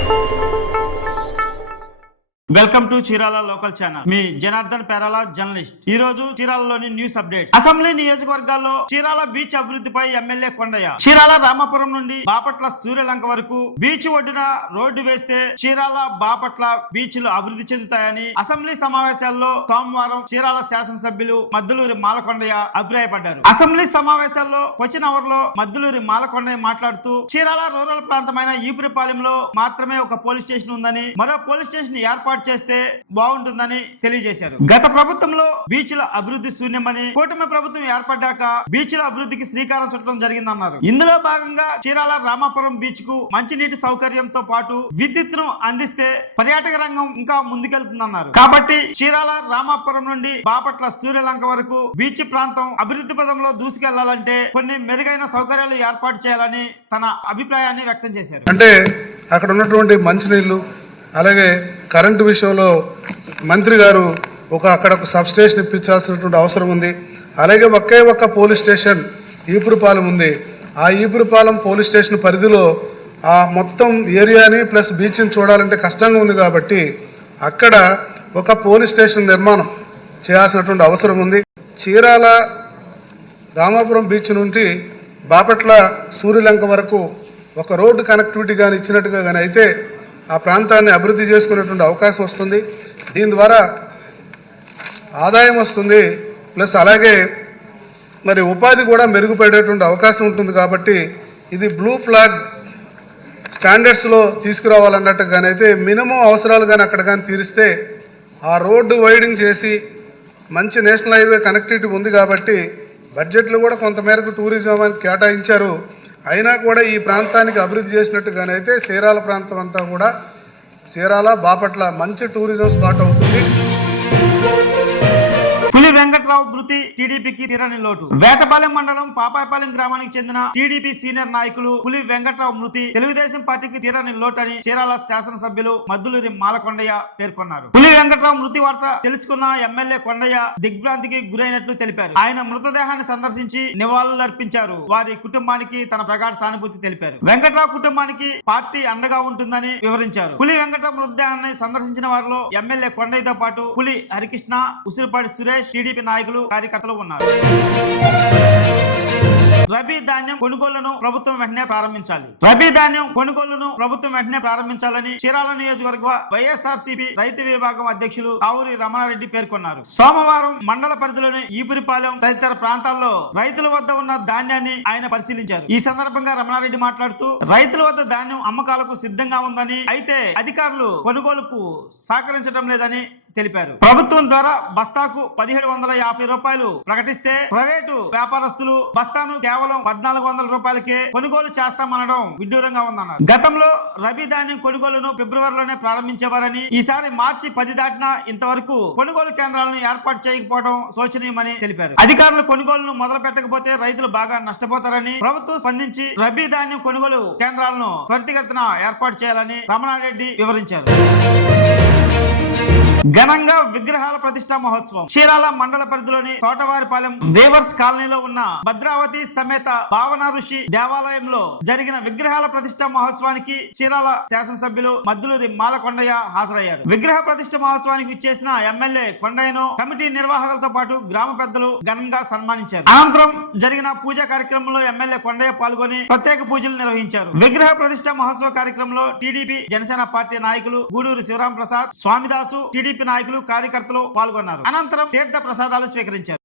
Thank you. Welcome to Chirala local channel. Me Janardhan Perala journalist. ఈ రోజు చీరాలలోని న్యూస్ అప్డేట్ అసెంబ్లీ నియోజకవర్గాల్లో చీరాల బీచ్ అభివృద్ధిపై ఎమ్మెల్యే కొండయ్య. చీరాల రామాపురం నుండి బాపట్ల సూర్యలంక వరకు బీచ్ ఒడ్డున రోడ్డు వేస్తే చీరాల బాపట్ల బీచ్లు అభివృద్ధి చెందుతాయని అసెంబ్లీ సమావేశాల్లో సోమవారం చీరాల శాసనసభ్యులు మద్దులూరి మాలకొండయ్య అభిప్రాయపడ్డారు. అసెంబ్లీ సమావేశాల్లో క్వశ్చన్ అవర్లో మద్దులూరి మాలకొండయ్య మాట్లాడుతూ చీరాల రూరల్ ప్రాంతమైన ఈపురిపాలెంలో మాత్రమే ఒక పోలీస్ స్టేషన్ ఉందని మరో పోలీస్ స్టేషన్ ఏర్పాటు చేస్తే బాగుంటుందని తెలియజేశారు. గత ప్రభుత్వంలో బీచ్ల అభివృద్ధి శూన్యమని కూటమి ప్రభుత్వం ఏర్పడ్డాక బీచ్ల అభివృద్ధికి శ్రీకారం చుట్టడం జరిగిందన్నారు. ఇందులో భాగంగా చీరాల రామాపురం బీచ్కు మంచినీటి సౌకర్యంతో పాటు విద్యుత్ను అందిస్తే పర్యాటక రంగం ఇంకా ముందుకెళ్తుందన్నారు. కాబట్టి చీరాల రామాపురం నుండి బాపట్ల సూర్యలంక వరకు బీచ్ ప్రాంతం అభివృద్ధి పదంలో దూసుకెళ్ళాలంటే కొన్ని మెరుగైన సౌకర్యాలు ఏర్పాటు చేయాలని తన అభిప్రాయాన్ని వ్యక్తం చేశారు. అంటే అక్కడ ఉన్నటువంటి మంచినీళ్ళు అలాగే కరెంటు విషయంలో మంత్రి గారు ఒక అక్కడ ఒక సబ్ స్టేషన్ ఇప్పించాల్సినటువంటి అవసరం ఉంది. అలాగే ఒకే ఒక్క పోలీస్ స్టేషన్ ఈపురుపాలెం ఉంది. ఆ ఈపురుపాలెం పోలీస్ స్టేషన్ పరిధిలో ఆ మొత్తం ఏరియాని ప్లస్ బీచ్ని చూడాలంటే కష్టంగా ఉంది కాబట్టి అక్కడ ఒక పోలీస్ స్టేషన్ నిర్మాణం చేయాల్సినటువంటి అవసరం ఉంది. చీరాల రామాపురం బీచ్ నుండి బాపట్ల సూర్యలంక వరకు ఒక రోడ్డు కనెక్టివిటీ కానీ ఇచ్చినట్టుగా కానీ అయితే ఆ ప్రాంతాన్ని అభివృద్ధి చేసుకునేటువంటి అవకాశం వస్తుంది. దీని ద్వారా ఆదాయం వస్తుంది. ప్లస్ అలాగే మరి ఉపాధి కూడా మెరుగుపడేటువంటి అవకాశం ఉంటుంది కాబట్టి ఇది బ్లూ ఫ్లాగ్ స్టాండర్డ్స్లో తీసుకురావాలన్నట్టు కానీ అయితే మినిమం అవసరాలు కానీ అక్కడ కానీ తీరిస్తే ఆ రోడ్డు వైడింగ్ చేసి మంచి నేషనల్ హైవే కనెక్టివిటీ ఉంది కాబట్టి బడ్జెట్లో కూడా కొంతమేరకు టూరిజం అని కేటాయించారు. అయినా కూడా ఈ ప్రాంతానికి అభివృద్ధి చేసినట్టుగానైతే చీరాల ప్రాంతం అంతా కూడా చీరాల బాపట్ల మంచి టూరిజం స్పాట్ అవుతుంది. వెంకట్రావు మృతి టీడీపీకి తీరని లోటు. వేటపాలెం మండలం పాపాయపాలెం గ్రామానికి చెందిన టీడీపీ సీనియర్ నాయకులు పులి వెంకట్రావు మృతి తెలుగుదేశం పార్టీకి తీరని లోటు అని చీరాల శాసనసభ్యులు మద్దులూరి మాలకొండయ్య పేర్కొన్నారు. పులి వెంకట్రావు మృతి వార్త తెలుసుకున్న ఎమ్మెల్యే కొండయ్య దిగ్భ్రాంతికి గురైనట్లు తెలిపారు. ఆయన మృతదేహాన్ని సందర్శించి నివాళులర్పించారు. వారి కుటుంబానికి తన ప్రగాఢ సానుభూతి తెలిపారు. వెంకట్రావు కుటుంబానికి పార్టీ అండగా ఉంటుందని వివరించారు. పులి వెంకట్రావు మృతదేహాన్ని సందర్శించిన వారిలో ఎమ్మెల్యే కొండయ్యతో పాటు పులి హరికృష్ణ ఉసిరిపాటి సురేష్ టీడీపీ నాయకులు కార్యకర్తలు ఉన్నారు. రబీ ధాన్యం కొనుగోళ్ళను ప్రభుత్వం వెంటనే ప్రారంభించాలి. రబీ ధాన్యం కొనుగోళ్ళను ప్రభుత్వం వెంటనే ప్రారంభించాలని చీరాల నియోజకవర్గ వైఎస్ఆర్ రైతు విభాగం అధ్యక్షులు ఆవురి రమణారెడ్డి పేర్కొన్నారు. సోమవారం మండల పరిధిలోని ఈపురిపాలెం తదితర ప్రాంతాల్లో రైతుల వద్ద ఉన్న ధాన్యాన్ని ఆయన పరిశీలించారు. ఈ సందర్భంగా రమణారెడ్డి మాట్లాడుతూ రైతుల వద్ద ధాన్యం అమ్మకాలకు సిద్ధంగా ఉందని అయితే అధికారులు కొనుగోలుకు సహకరించడం లేదని తెలిపారు. ప్రభుత్వం ద్వారా బస్తాకు పదిహేడు వందల యాభై రూపాయలు ప్రకటిస్తే ప్రైవేటు వ్యాపారస్తులు బస్తాను కేవలం పద్నాలుగు వందల రూపాయలకే కొనుగోలు చేస్తామనడం విడ్డూరంగా ఉందన్నారు. గతంలో రబీ ధాన్యం కొనుగోలును ఫిబ్రవరిలోనే ప్రారంభించేవారని ఈసారి మార్చి పది దాటినా ఇంతవరకు కొనుగోలు కేంద్రాలను ఏర్పాటు చేయకపోవడం శోచనీయమని తెలిపారు. అధికారులు కొనుగోలును మొదలు పెట్టకపోతే రైతులు బాగా నష్టపోతారని ప్రభుత్వం స్పందించి రబీ ధాన్యం కొనుగోలు కేంద్రాలను త్వరితగతిన ఏర్పాటు చేయాలని రమణారెడ్డి వివరించారు. ఘనంగా విగ్రహాల ప్రతిష్టా మహోత్సవం. చీరాల మండల పరిధిలోని తోటవారిపాలెం వేవర్స్ కాలనీలో ఉన్న భద్రావతి సమేత భావన ఋషి దేవాలయంలో జరిగిన విగ్రహాల ప్రతిష్టా మహోత్సవానికి చీరాల శాసనసభ్యులు మద్దులూరి మాలకొండయ్య హాజరయ్యారు. విగ్రహ ప్రతిష్ట మహోత్సవానికి విచ్చేసిన ఎమ్మెల్యే కొండయ్యను కమిటీ నిర్వాహకులతో పాటు గ్రామ పెద్దలు ఘనంగా సన్మానించారు. అనంతరం జరిగిన పూజా కార్యక్రమంలో ఎమ్మెల్యే కొండయ్య పాల్గొని ప్రత్యేక పూజలు నిర్వహించారు. విగ్రహ ప్రతిష్ట మహోత్సవ కార్యక్రమంలో టీడీపీ జనసేన పార్టీ నాయకులు గూడూరు శివరాం ప్రసాద్ స్వామిదాసు టీడీపీ నాయకులు కార్యకర్తలు పాల్గొన్నారు. అనంతరం తీర్థ ప్రసాదాలు స్వీకరించారు.